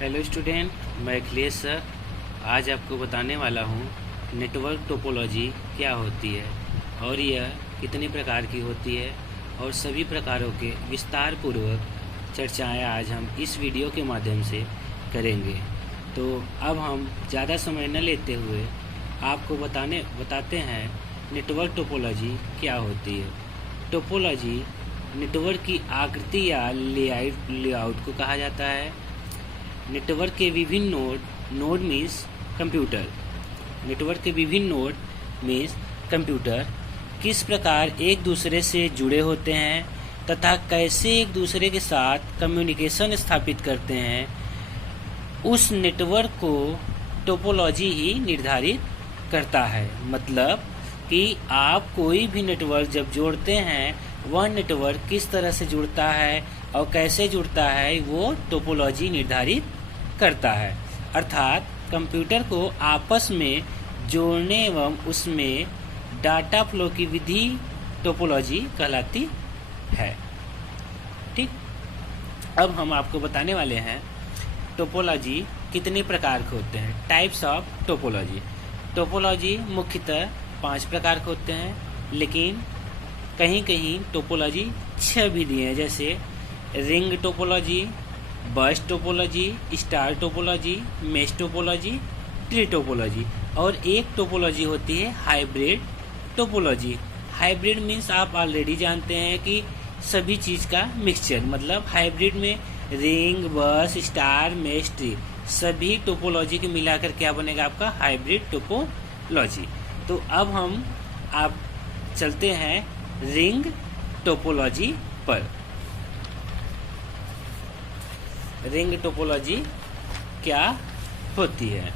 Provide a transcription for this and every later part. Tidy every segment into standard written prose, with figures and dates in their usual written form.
Hello student, मैं Akhilesh sir आज आपको बताने वाला हूँ नेटवर्क टोपोलॉजी क्या होती है और यह कितने प्रकार की होती है और सभी प्रकारों के विस्तार पूर्वक चर्चाएं आज हम इस वीडियो के माध्यम से करेंगे। तो अब हम ज़्यादा समय न लेते हुए आपको बताते हैं नेटवर्क टोपोलॉजी क्या होती है। टोपोलॉजी नेटवर्क की आकृति या लेआउट को कहा जाता है। नेटवर्क के विभिन्न नोड मीन्स कंप्यूटर। नेटवर्क के विभिन्न नोड मीन्स कंप्यूटर किस प्रकार एक दूसरे से जुड़े होते हैं तथा कैसे एक दूसरे के साथ कम्युनिकेशन स्थापित करते हैं, उस नेटवर्क को टोपोलॉजी ही निर्धारित करता है। मतलब कि आप कोई भी नेटवर्क जब जोड़ते हैं, वह नेटवर्क किस तरह से जुड़ता है और कैसे जुड़ता है, वो टोपोलॉजी निर्धारित करता है। अर्थात कंप्यूटर को आपस में जोड़ने एवं उसमें डाटा फ्लो की विधि टोपोलॉजी कहलाती है। ठीक, अब हम आपको बताने वाले हैं टोपोलॉजी कितने प्रकार के होते हैं। Types of topology. टोपोलॉजी मुख्यतः 5 प्रकार के होते हैं, लेकिन कहीं कहीं टोपोलॉजी 6 भी दिए हैं, जैसे रिंग टोपोलॉजी, बस topology, star topology, mesh topology, tree topology. और एक टोपोलॉजी होती है हाइब्रिड टोपोलॉजी। हाइब्रिड मीन्स आप ऑलरेडी जानते हैं कि सभी चीज़ का मिक्सचर, मतलब हाइब्रिड में रिंग, बस, स्टार, मेश, ट्री सभी टोपोलॉजी के मिलाकर क्या बनेगा आपका हाइब्रिड टोपोलॉजी। तो अब हम आप चलते हैं रिंग टोपोलॉजी पर। रिंग टोपोलॉजी क्या होती है?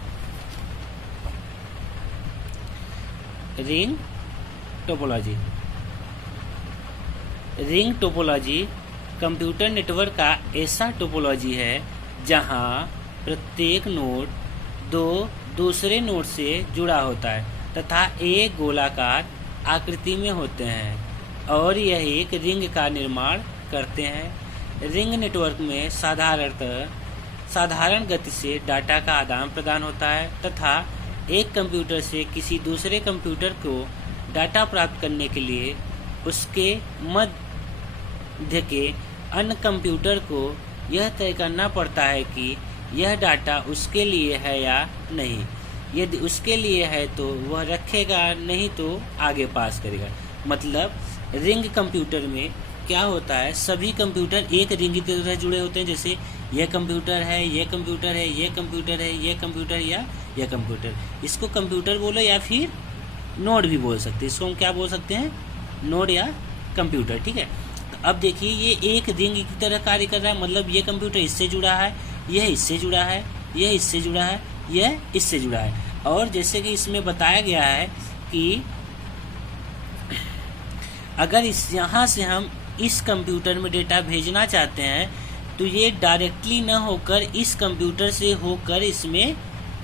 Ring topology. Ring topology computer network का ऐसा टोपोलॉजी है जहां प्रत्येक नोड दो दूसरे नोड से जुड़ा होता है तथा एक गोलाकार आकृति में होते हैं और यह एक रिंग का निर्माण करते हैं। रिंग नेटवर्क में साधारण गति से डाटा का आदान प्रदान होता है तथा एक कंप्यूटर से किसी दूसरे कंप्यूटर को डाटा प्राप्त करने के लिए उसके मध्य के अन्य कंप्यूटर को यह तय करना पड़ता है कि यह डाटा उसके लिए है या नहीं। यदि उसके लिए है तो वह रखेगा, नहीं तो आगे पास करेगा। मतलब रिंग कंप्यूटर में क्या होता है, सभी कंप्यूटर एक रिंग की तरह जुड़े होते हैं। जैसे यह कंप्यूटर है, यह कंप्यूटर है, यह कंप्यूटर है, यह कंप्यूटर या यह कंप्यूटर। इसको कंप्यूटर बोलो या फिर नोड भी बोल सकते हैं। इसको हम क्या बोल सकते हैं, नोड या कंप्यूटर। ठीक है, तो अब देखिए ये एक रिंग की तरह कार्य कर रहा है। मतलब ये कंप्यूटर इससे जुड़ा है, यह इससे जुड़ा है, यह इससे जुड़ा है, यह इससे जुड़ा है। और जैसे कि इसमें बताया गया है कि अगर यहाँ से हम इस कंप्यूटर में डेटा भेजना चाहते हैं तो ये डायरेक्टली न होकर इस कंप्यूटर से होकर इसमें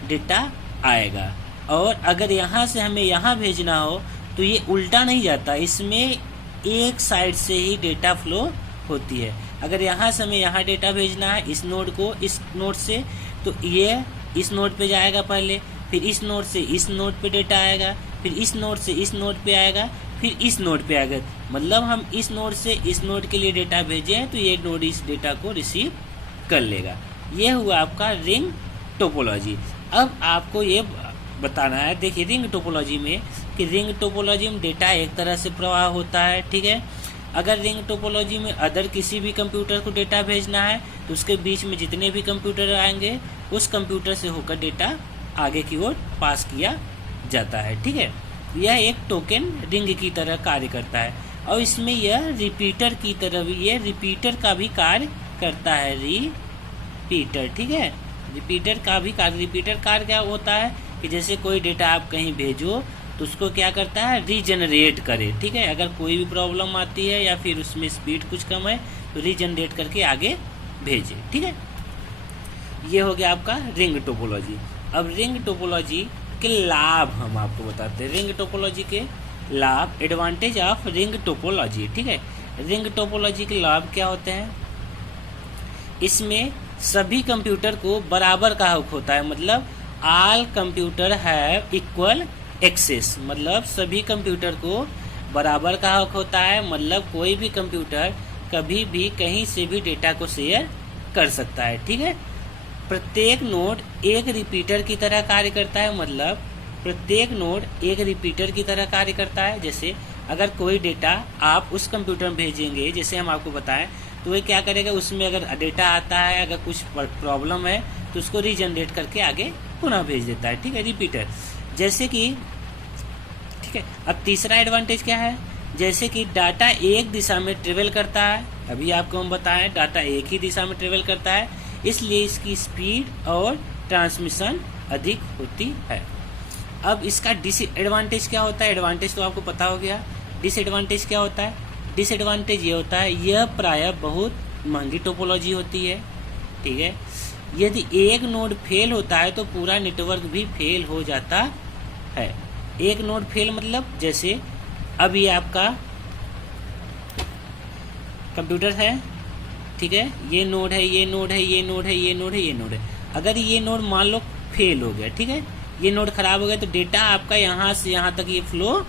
डेटा आएगा, और अगर यहाँ से हमें यहाँ भेजना हो तो ये उल्टा नहीं जाता, इसमें एक साइड से ही डेटा फ्लो होती है। अगर यहाँ से हमें यहाँ डेटा भेजना है इस नोड को इस नोड से, तो ये इस नोड पे जाएगा पहले, फिर इस नोड से इस नोड पे डेटा आएगा, फिर इस नोड से इस नोड पे आएगा, फिर इस नोड पे आएगा। मतलब हम इस नोड से इस नोड के लिए डेटा भेजे हैं तो ये नोड इस डेटा को रिसीव कर लेगा। ये हुआ आपका रिंग टोपोलॉजी। अब आपको ये बताना है, देखिए रिंग टोपोलॉजी में कि रिंग टोपोलॉजी में डेटा एक तरह से प्रवाह होता है। ठीक है, अगर रिंग टोपोलॉजी में अदर किसी भी कंप्यूटर को डेटा भेजना है तो उसके बीच में जितने भी कंप्यूटर आएंगे उस कंप्यूटर से होकर डेटा आगे की ओर पास किया जाता है। ठीक है, यह एक टोकन रिंग की तरह कार्य करता है और इसमें यह रिपीटर की तरह भी, यह रिपीटर का भी कार्य करता है। रिपीटर, ठीक है, रिपीटर का भी कार्य। रिपीटर कार्य क्या होता है कि जैसे कोई डेटा आप कहीं भेजो तो उसको क्या करता है, रीजनरेट करे। ठीक है, अगर कोई भी प्रॉब्लम आती है या फिर उसमें स्पीड कुछ कम है तो रीजनरेट करके आगे भेजे। ठीक है, ये हो गया आपका रिंग टोपोलॉजी। अब रिंग टोपोलॉजी के लाभ हम आपको बताते हैं। रिंग टोपोलॉजी के लाभ, एडवांटेज ऑफ रिंग टोपोलॉजी। ठीक है, रिंग टोपोलॉजी के लाभ क्या होते हैं? इसमें सभी कंप्यूटर को बराबर का हक होता है, मतलब all computer have equal access, मतलब सभी कंप्यूटर को बराबर का हक होता है, मतलब कोई भी कंप्यूटर कभी भी कहीं से भी डेटा को शेयर कर सकता है। ठीक है, प्रत्येक नोड एक रिपीटर की तरह कार्य करता है, मतलब प्रत्येक नोड एक रिपीटर की तरह कार्य करता है। जैसे अगर कोई डेटा आप उस कंप्यूटर में भेजेंगे, जैसे हम आपको बताएं, तो ये क्या करेगा, उसमें अगर डेटा आता है, अगर कुछ प्रॉब्लम है तो उसको रीजनरेट करके आगे पुनः भेज देता है। ठीक है, रिपीटर। जैसे कि ठीक है, अब तीसरा एडवांटेज क्या है, जैसे कि डाटा एक दिशा में ट्रेवल करता है, अभी आपको हम बताएं डाटा एक ही दिशा में ट्रेवल करता है, इसलिए इसकी स्पीड और ट्रांसमिशन अधिक होती है। अब इसका डिसएडवांटेज क्या होता है, एडवांटेज तो आपको पता हो गया, डिसएडवांटेज क्या होता है, डिसएडवांटेज ये होता है यह प्रायः बहुत महंगी टोपोलॉजी होती है। ठीक है, यदि एक नोड फेल होता है तो पूरा नेटवर्क भी फेल हो जाता है। एक नोड फेल मतलब जैसे अब ये आपका कंप्यूटर है, ठीक है, ये नोड है, ये नोड है, ये नोड है, ये नोड है, ये नोड है, अगर ये नोड मान लो फेल हो गया, ठीक है, ये नोड खराब हो गया, तो डेटा आपका यहाँ से यहाँ तक ये फ्लो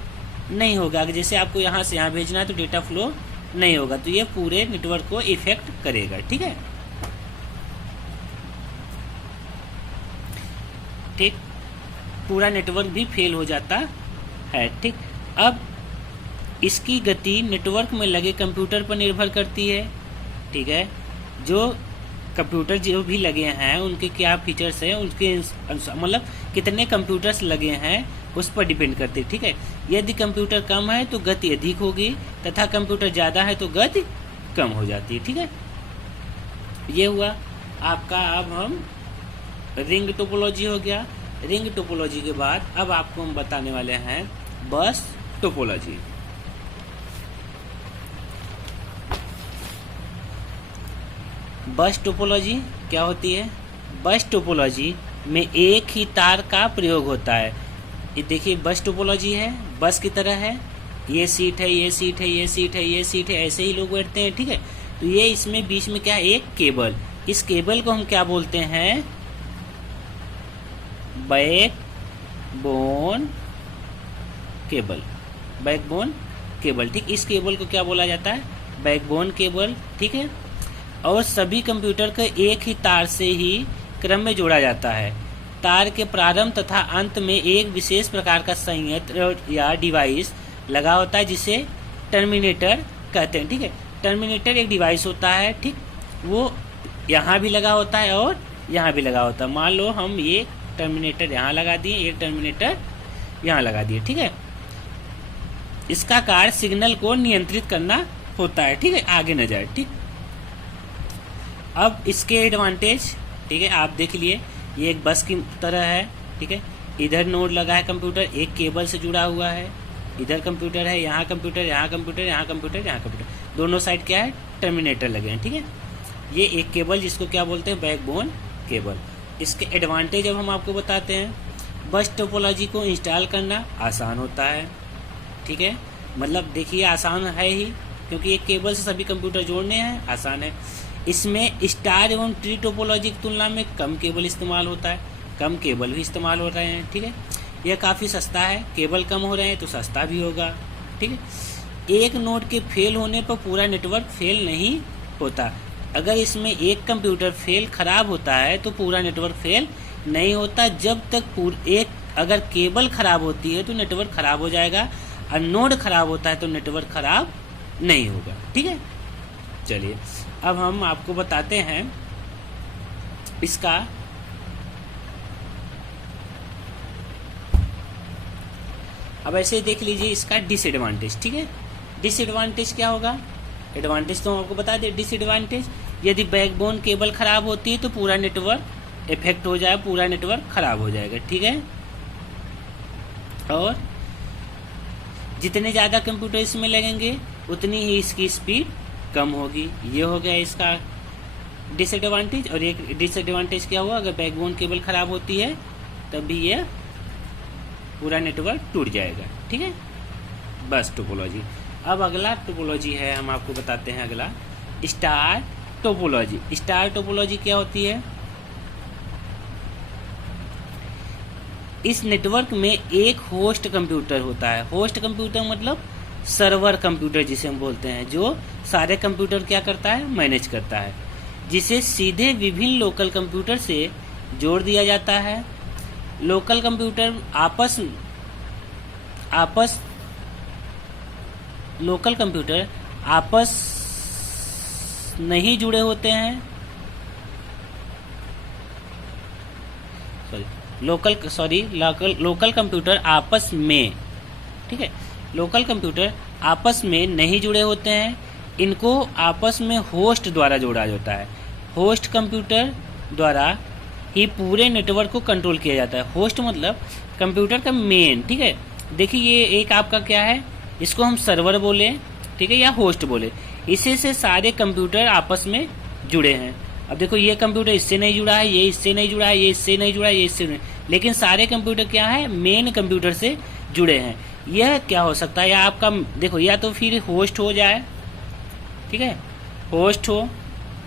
नहीं होगा। जैसे आपको यहाँ से यहाँ भेजना है तो डेटा फ्लो नहीं होगा, तो ये पूरे नेटवर्क को इफेक्ट करेगा। ठीक है, ठीक, पूरा नेटवर्क भी फेल हो जाता है। ठीक, अब इसकी गति नेटवर्क में लगे कंप्यूटर पर निर्भर करती है। ठीक है, जो कंप्यूटर जो भी लगे हैं उनके क्या फीचर्स हैं, उनके मतलब कितने कंप्यूटर्स लगे हैं उस पर डिपेंड करते हैं। ठीक है, यदि कंप्यूटर कम है तो गति अधिक होगी तथा कंप्यूटर ज़्यादा है तो गति कम हो जाती है। ठीक है, ये हुआ आपका। अब हम रिंग टोपोलॉजी हो गया। रिंग टोपोलॉजी के बाद अब आपको हम बताने वाले हैं बस टोपोलॉजी। बस टोपोलॉजी क्या होती है, बस टोपोलॉजी में एक ही तार का प्रयोग होता है। ये देखिए बस टोपोलॉजी है, बस की तरह है, ये सीट है, ये सीट है, ये सीट है, ये सीट है, ऐसे ही लोग बैठते हैं। ठीक है, तो ये इसमें बीच में क्या है, एक केबल, इस केबल को हम क्या बोलते हैं, बैकबोन केबल, बैकबोन केबल। ठीक, इस केबल को क्या बोला जाता है, बैकबोन केबल। ठीक है, और सभी कंप्यूटर को एक ही तार से ही क्रम में जोड़ा जाता है। तार के प्रारंभ तथा अंत में एक विशेष प्रकार का संयंत्र या डिवाइस लगा होता है जिसे टर्मिनेटर कहते हैं। ठीक है, टर्मिनेटर एक डिवाइस होता है, ठीक, वो यहाँ भी लगा होता है और यहाँ भी लगा होता है। मान लो हम ये टर्मिनेटर यहाँ लगा दिए, एक टर्मिनेटर यहाँ लगा दिए। ठीक है, इसका कार्य सिग्नल को नियंत्रित करना होता है। ठीक है, आगे न जाए। ठीक, अब इसके एडवांटेज, ठीक है, आप देख लिए, ये एक बस की तरह है। ठीक है, इधर नोड लगा है कंप्यूटर, एक केबल से जुड़ा हुआ है, इधर कंप्यूटर है, यहाँ कंप्यूटर, यहाँ कंप्यूटर, यहाँ कंप्यूटर, यहाँ कंप्यूटर, दोनों साइड क्या है, टर्मिनेटर लगे हैं। ठीक है, ये एक केबल जिसको क्या बोलते हैं, बैकबोन केबल। इसके एडवांटेज अब हम आपको बताते हैं। बस टोपोलॉजी को इंस्टॉल करना आसान होता है। ठीक है, मतलब देखिए आसान है ही, क्योंकि एक केबल से सभी कंप्यूटर जोड़ने हैं, आसान है। इसमें स्टार एवं ट्री टोपोलॉजी की तुलना में कम केबल इस्तेमाल होता है, कम केबल भी इस्तेमाल हो रहे हैं। ठीक है, यह काफ़ी सस्ता है, केबल कम हो रहे हैं तो सस्ता भी होगा। ठीक है, एक नोड के फेल होने पर पूरा नेटवर्क फेल नहीं होता। अगर इसमें एक कंप्यूटर फेल खराब होता है तो पूरा नेटवर्क फेल नहीं होता। जब तक एक अगर केबल खराब होती है तो नेटवर्क खराब हो जाएगा, और नोड खराब होता है तो नेटवर्क खराब नहीं होगा। ठीक है, चलिए अब हम आपको बताते हैं इसका अब ऐसे देख लीजिए इसका डिसएडवांटेज। ठीक है, डिसएडवांटेज क्या होगा, एडवांटेज तो हम आपको बता दें। डिसएडवांटेज, यदि बैकबोन केबल खराब होती है तो पूरा नेटवर्क इफेक्ट हो जाए, पूरा नेटवर्क खराब हो जाएगा। ठीक है, और जितने ज़्यादा कंप्यूटर इसमें लगेंगे उतनी ही इसकी स्पीड कम होगी। ये हो गया इसका डिसएडवांटेज। और एक डिसएडवांटेज क्या हुआ, अगर बैकबोन केबल खराब होती है तब भी ये पूरा नेटवर्क टूट जाएगा। ठीक है, बस टोपोलॉजी। अब अगला टोपोलॉजी है, हम आपको बताते हैं अगला स्टार टोपोलॉजी। स्टार टोपोलॉजी क्या होती है? इस नेटवर्क में एक होस्ट कंप्यूटर होता है। होस्ट कंप्यूटर मतलब सर्वर कंप्यूटर जिसे हम बोलते हैं, जो सारे कंप्यूटर क्या करता है, मैनेज करता है, जिसे सीधे विभिन्न लोकल कंप्यूटर से जोड़ दिया जाता है। लोकल कंप्यूटर आपस नहीं जुड़े होते हैं। लोकल कंप्यूटर आपस में, ठीक है, लोकल कंप्यूटर आपस में नहीं जुड़े होते हैं। इनको आपस में होस्ट द्वारा जोड़ा जाता है। होस्ट कंप्यूटर द्वारा ही पूरे नेटवर्क को कंट्रोल किया जाता है। होस्ट मतलब कंप्यूटर का मेन, ठीक है। देखिए ये एक आपका क्या है, इसको हम सर्वर बोले, ठीक है, या होस्ट बोले। इसी से सारे कंप्यूटर आपस में जुड़े हैं। अब देखो ये कंप्यूटर इससे नहीं जुड़ा है, ये इससे नहीं जुड़ा है, ये इससे नहीं जुड़ा है, ये इससे नहीं, लेकिन सारे कंप्यूटर क्या है, मेन कंप्यूटर से जुड़े हैं। यह क्या हो सकता है, या आपका देखो, या तो फिर होस्ट हो जाए, ठीक है, होस्ट हो,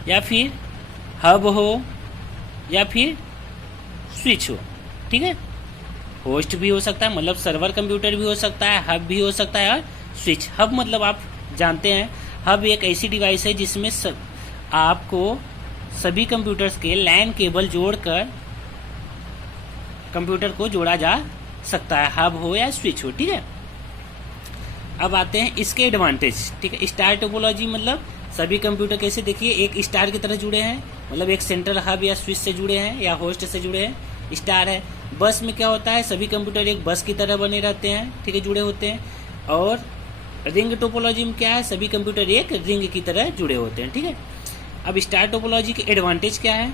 या फिर हब हो, या फिर स्विच हो, ठीक है। होस्ट भी हो सकता है, मतलब सर्वर कंप्यूटर भी हो सकता है, हब भी हो सकता है, और स्विच। हब मतलब आप जानते हैं, हब एक ऐसी डिवाइस है जिसमें आपको सभी कंप्यूटर्स के लैन केबल जोड़कर कंप्यूटर को जोड़ा जा सकता है, हब हो या स्विच हो, ठीक है। अब आते हैं इसके एडवांटेज, ठीक है। स्टार टोपोलॉजी मतलब सभी कंप्यूटर कैसे, देखिए एक स्टार की तरह जुड़े हैं, मतलब एक सेंट्रल हब या स्विच से जुड़े हैं या होस्ट से जुड़े हैं, स्टार है। बस में क्या होता है, सभी कंप्यूटर एक बस की तरह बने रहते हैं, ठीक है, जुड़े होते हैं। और रिंग टोपोलॉजी में क्या है, सभी कंप्यूटर एक रिंग की तरह जुड़े होते हैं, ठीक है। अब स्टार टोपोलॉजी के एडवांटेज क्या है?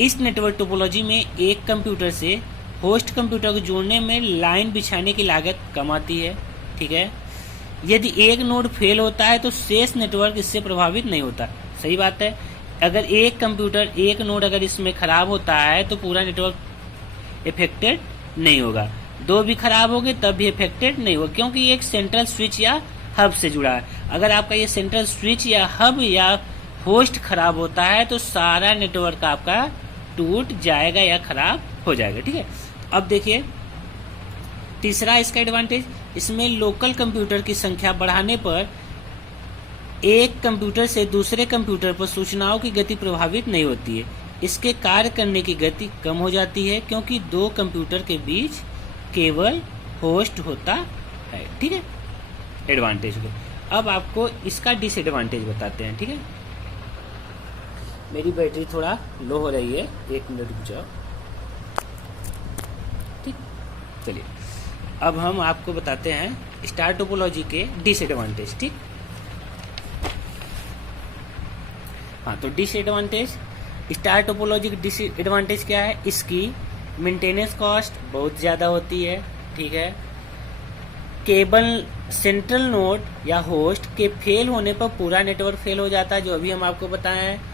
इस नेटवर्क टोपोलॉजी में एक कंप्यूटर से होस्ट कंप्यूटर को जोड़ने में लाइन बिछाने की लागत कम आती है, ठीक है। यदि एक नोड फेल होता है तो शेष नेटवर्क इससे प्रभावित नहीं होता। सही बात है, अगर एक कंप्यूटर, एक नोड अगर इसमें खराब होता है तो पूरा नेटवर्क इफेक्टेड नहीं होगा। दो भी खराब हो गए तब भी इफेक्टेड नहीं होगा, क्योंकि ये एक सेंट्रल स्विच या हब से जुड़ा है। अगर आपका ये सेंट्रल स्विच या हब या होस्ट खराब होता है तो सारा नेटवर्क आपका टूट जाएगा या खराब हो जाएगा, ठीक है। अब देखिए तीसरा इसका एडवांटेज, इसमें लोकल कंप्यूटर की संख्या बढ़ाने पर एक कंप्यूटर से दूसरे कंप्यूटर पर सूचनाओं की गति प्रभावित नहीं होती है। इसके कार्य करने की गति कम हो जाती है क्योंकि दो कंप्यूटर के बीच केवल होस्ट होता है, ठीक है, एडवांटेज को। अब आपको इसका डिसएडवांटेज बताते हैं, ठीक है। मेरी बैटरी थोड़ा लो हो रही है, 1 मिनट रुक जाओ, ठीक। चलिए अब हम आपको बताते हैं स्टार टोपोलॉजी के डिसएडवांटेज, ठीक। हाँ, तो डिसएडवांटेज, स्टार टोपोलॉजी की डिसएडवांटेज क्या है? इसकी मेंटेनेंस कॉस्ट बहुत ज़्यादा होती है, ठीक है। केबल सेंट्रल नोड या होस्ट के फेल होने पर पूरा नेटवर्क फेल हो जाता है, जो अभी हम आपको बताए हैं।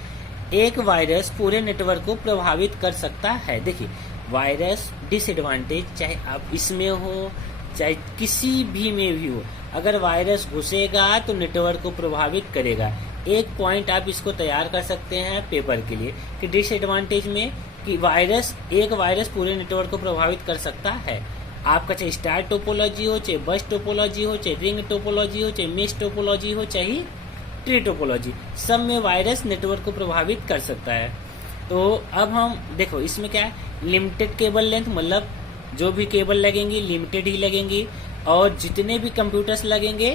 एक वायरस पूरे नेटवर्क को प्रभावित कर सकता है। देखिए वायरस डिसएडवांटेज, चाहे आप इसमें हो चाहे किसी भी में भी हो, अगर वायरस घुसेगा तो नेटवर्क को प्रभावित करेगा। एक पॉइंट आप इसको तैयार कर सकते हैं पेपर के लिए कि डिसएडवांटेज में कि एक वायरस पूरे नेटवर्क को प्रभावित कर सकता है। आपका चाहे स्टार टोपोलॉजी हो, चाहे बस टोपोलॉजी हो, चाहे रिंग टोपोलॉजी हो, चाहे मेश टोपोलॉजी हो, चाहे ट्री टोपोलॉजी, सब में वायरस नेटवर्क को प्रभावित कर सकता है। तो अब हम देखो इसमें क्या है, लिमिटेड केबल लेंथ, मतलब जो भी केबल लगेंगी लिमिटेड ही लगेंगी, और जितने भी कंप्यूटर्स लगेंगे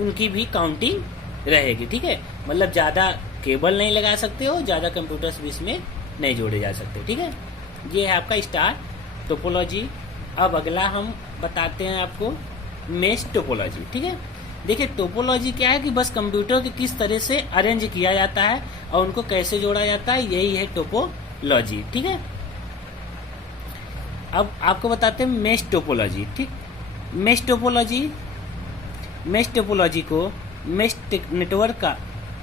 उनकी भी काउंटिंग रहेगी, ठीक है। मतलब ज़्यादा केबल नहीं लगा सकते हो, ज़्यादा कंप्यूटर्स भी इसमें नहीं जोड़े जा सकते, ठीक है। ये है आपका स्टार टोपोलॉजी। अब अगला हम बताते हैं आपको मेश टोपोलॉजी, ठीक है। देखिए टोपोलॉजी क्या है कि बस कंप्यूटर को किस तरह से अरेंज किया जाता है और उनको कैसे जोड़ा जाता है, यही है टोपोलॉजी, ठीक है। अब आपको बताते हैं मेश टोपोलॉजी, ठीक। मेश टोपोलॉजी को मेश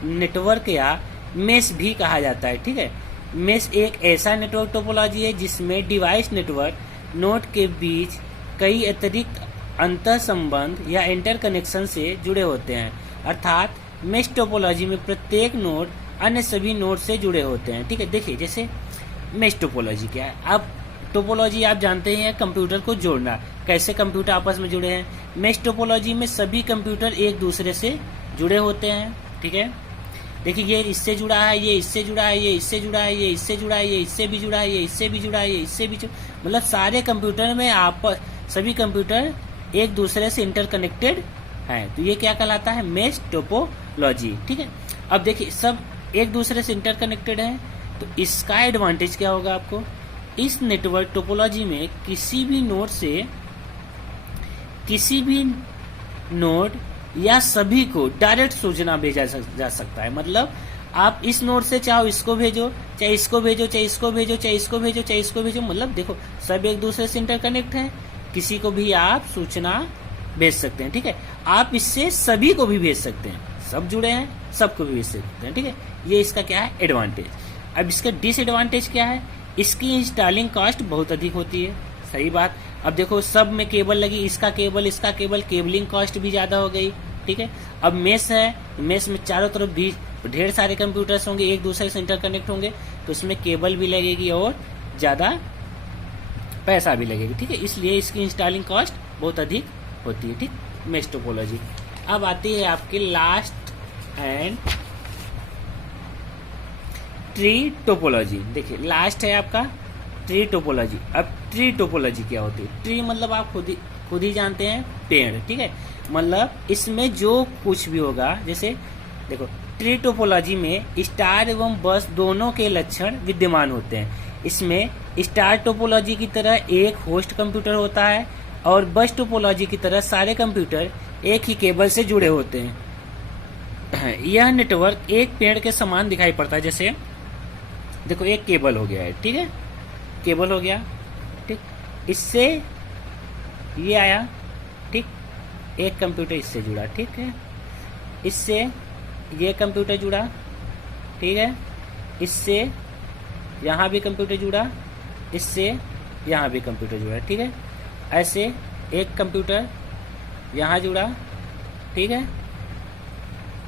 नेटवर्क या मेश भी कहा जाता है, ठीक है। मेश एक ऐसा नेटवर्क टोपोलॉजी है जिसमें डिवाइस नेटवर्क नोड के बीच कई अतिरिक्त अंतर संबंध या इंटरकनेक्शन से जुड़े होते हैं। अर्थात मेश टोपोलॉजी में प्रत्येक नोड अन्य सभी नोड से जुड़े होते हैं। ठीक है, देखिए जैसे मेश टोपोलॉजी क्या है। अब टोपोलॉजी आप जानते हैं कंप्यूटर को जोड़ना, कैसे कंप्यूटर आपस में जुड़े हैं। मेश टोपोलॉजी में सभी कंप्यूटर एक दूसरे से जुड़े होते हैं। ठीक है, देखिए ये इससे जुड़ा है, ये इससे जुड़ा है, ये इससे जुड़ा है, ये इससे जुड़ा है, ये इससे भी जुड़ा है, ये इससे भी जुड़ा है, ये इससे भी मतलब सारे कंप्यूटर में आपस सभी कंप्यूटर एक दूसरे से इंटरकनेक्टेड हैं। तो ये क्या कहलाता है, मेश टोपोलॉजी। ठीक है, अब देखिए सब एक दूसरे से इंटरकनेक्टेड हैं, तो इसका एडवांटेज क्या होगा आपको, इस नेटवर्क टोपोलॉजी में किसी भी नोड से किसी भी नोड या सभी को डायरेक्ट सूचना भेजा जा सकता है। मतलब आप इस नोड से चाहो इसको भेजो, चाहे इसको भेजो, चाहे इसको भेजो, चाहे इसको भेजो, चाहे इसको भेजो, मतलब देखो सब एक दूसरे से इंटरकनेक्ट हैं, किसी को भी आप सूचना भेज सकते हैं। ठीक है, आप इससे सभी को भी भेज सकते हैं, सब जुड़े हैं सबको भी भेज सकते हैं। ठीक है, ये इसका क्या है एडवांटेज। अब इसका डिसएडवांटेज क्या है, इसकी इंस्टॉलिंग कॉस्ट बहुत अधिक होती है। सही बात। अब देखो सब में केबल लगी, इसका केबल, केबलिंग कॉस्ट भी ज्यादा हो गई। ठीक है, अब मेश है, मेश में चारों तरफ भी ढेर सारे कंप्यूटर्स होंगे, एक दूसरे से इंटरकनेक्ट होंगे, तो इसमें केबल भी लगेगी और ज्यादा पैसा भी लगेगी। ठीक है, इसलिए इसकी इंस्टॉलिंग कॉस्ट बहुत अधिक होती है। ठीक, मेश टोपोलॉजी। अब आती है आपकी लास्ट एंड ट्री टोपोलॉजी। देखिए लास्ट है आपका ट्री टोपोलॉजी। अब ट्री टोपोलॉजी क्या होती है, ट्री मतलब आप खुद ही जानते हैं पेड़। ठीक है, मतलब इसमें जो कुछ भी होगा, जैसे देखो ट्री टोपोलॉजी में स्टार एवं बस दोनों के लक्षण विद्यमान होते हैं। इसमें स्टार टोपोलॉजी की तरह एक होस्ट कंप्यूटर होता है और बस टोपोलॉजी की तरह सारे कंप्यूटर एक ही केबल से जुड़े होते हैं। यह नेटवर्क एक पेड़ के समान दिखाई पड़ता है। जैसे देखो एक केबल हो गया है, ठीक है, केबल हो गया, ठीक, इससे ये आया, ठीक, एक कंप्यूटर इससे जुड़ा, ठीक है, इससे ये कंप्यूटर जुड़ा, ठीक है, इससे यहाँ भी कंप्यूटर जुड़ा, इससे यहाँ भी कंप्यूटर जुड़ा, ठीक है, ऐसे एक कंप्यूटर यहाँ जुड़ा, ठीक है,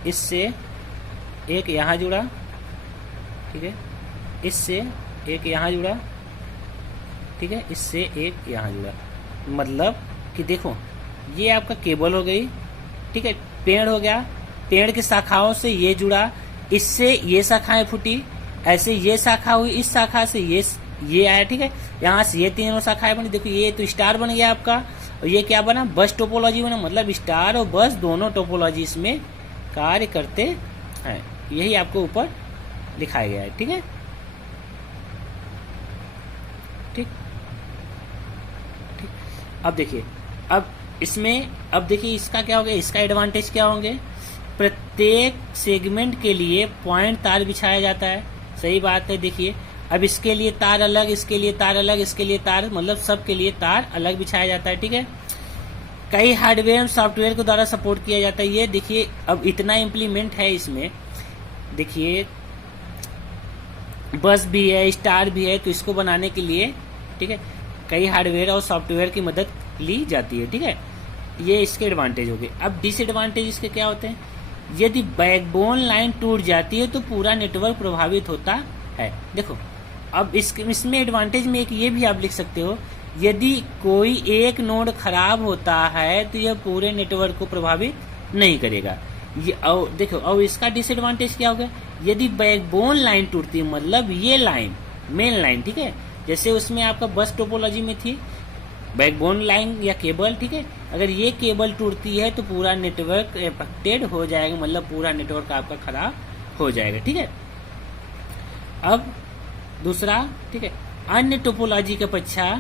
इससे एक यहाँ जुड़ा, ठीक है, इससे एक यहाँ जुड़ा, ठीक है, इससे एक यहाँ जुड़ा। मतलब कि देखो ये आपका केबल हो गई, ठीक है, पेड़ हो गया, पेड़ की शाखाओं से ये जुड़ा, इससे ये शाखाएं फूटी, ऐसे ये शाखा हुई, इस शाखा से ये आया, ठीक है, यहाँ से ये तीनों शाखाएं बनी। देखो ये तो स्टार बन गया आपका, और ये क्या बना, बस टोपोलॉजी बना। मतलब स्टार और बस दोनों टोपोलॉजी इसमें कार्य करते हैं। यही आपको ऊपर दिखाया गया है, ठीक है, ठीक, ठीक। अब देखिए, अब इसमें अब देखिए इसका क्या हो गया, इसका एडवांटेज क्या होंगे, प्रत्येक सेगमेंट के लिए पॉइंट तार बिछाया जाता है। सही बात है। देखिए अब इसके लिए तार अलग, इसके लिए तार अलग, इसके लिए तार, मतलब सबके लिए तार अलग बिछाया जाता है, ठीक है। कई हार्डवेयर सॉफ्टवेयर के द्वारा सपोर्ट किया जाता है। ये देखिए अब इतना इम्प्लीमेंट है इसमें, देखिए बस भी है, स्टार भी है, तो इसको बनाने के लिए, ठीक है, कई हार्डवेयर और सॉफ्टवेयर की मदद ली जाती है, ठीक है। ये इसके एडवांटेज हो गए। अब डिसएडवांटेज इसके क्या होते हैं, यदि बैकबोन लाइन टूट जाती है तो पूरा नेटवर्क प्रभावित होता है। देखो अब इसमें एडवांटेज में एक ये भी आप लिख सकते हो, यदि कोई एक नोड खराब होता है तो यह पूरे नेटवर्क को प्रभावित नहीं करेगा। ये और देखो, और इसका डिसएडवांटेज क्या होगा, यदि बैकबोन लाइन टूटती है, मतलब ये लाइन मेन लाइन, ठीक है, जैसे उसमें आपका बस टोपोलॉजी में थी बैकबोन लाइन या केबल, ठीक है, अगर ये केबल टूटती है तो पूरा नेटवर्क अफेक्टेड हो जाएगा, मतलब पूरा नेटवर्क आपका खराब हो जाएगा, ठीक है। अब दूसरा, ठीक है, अन्य टोपोलॉजी के अपेक्षा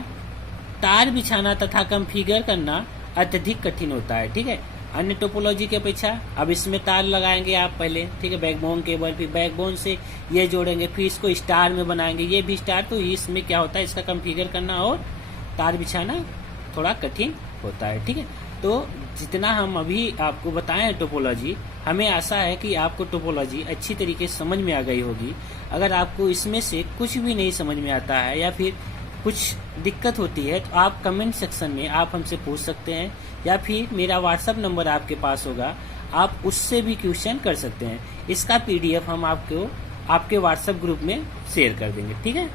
तार बिछाना तथा कॉन्फ़िगर करना अत्यधिक कठिन होता है, ठीक है, अन्य टोपोलॉजी की अपेक्षा। अब इसमें तार लगाएंगे आप पहले, ठीक है, बैकबोन केबल, फिर बैकबोन से ये जोड़ेंगे, फिर इसको स्टार में बनाएंगे, ये भी स्टार, तो इसमें क्या होता है, इसका कॉन्फ़िगर करना और तार बिछाना थोड़ा कठिन होता है, ठीक है। तो जितना हम अभी आपको बताएं टोपोलॉजी, हमें आशा है कि आपको टोपोलॉजी अच्छी तरीके से समझ में आ गई होगी। अगर आपको इसमें से कुछ भी नहीं समझ में आता है या फिर कुछ दिक्कत होती है तो आप कमेंट सेक्शन में आप हमसे पूछ सकते हैं, या फिर मेरा व्हाट्सएप नंबर आपके पास होगा, आप उससे भी क्वेश्चन कर सकते हैं। इसका PDF हम आपको आपके व्हाट्सएप ग्रुप में शेयर कर देंगे, ठीक है।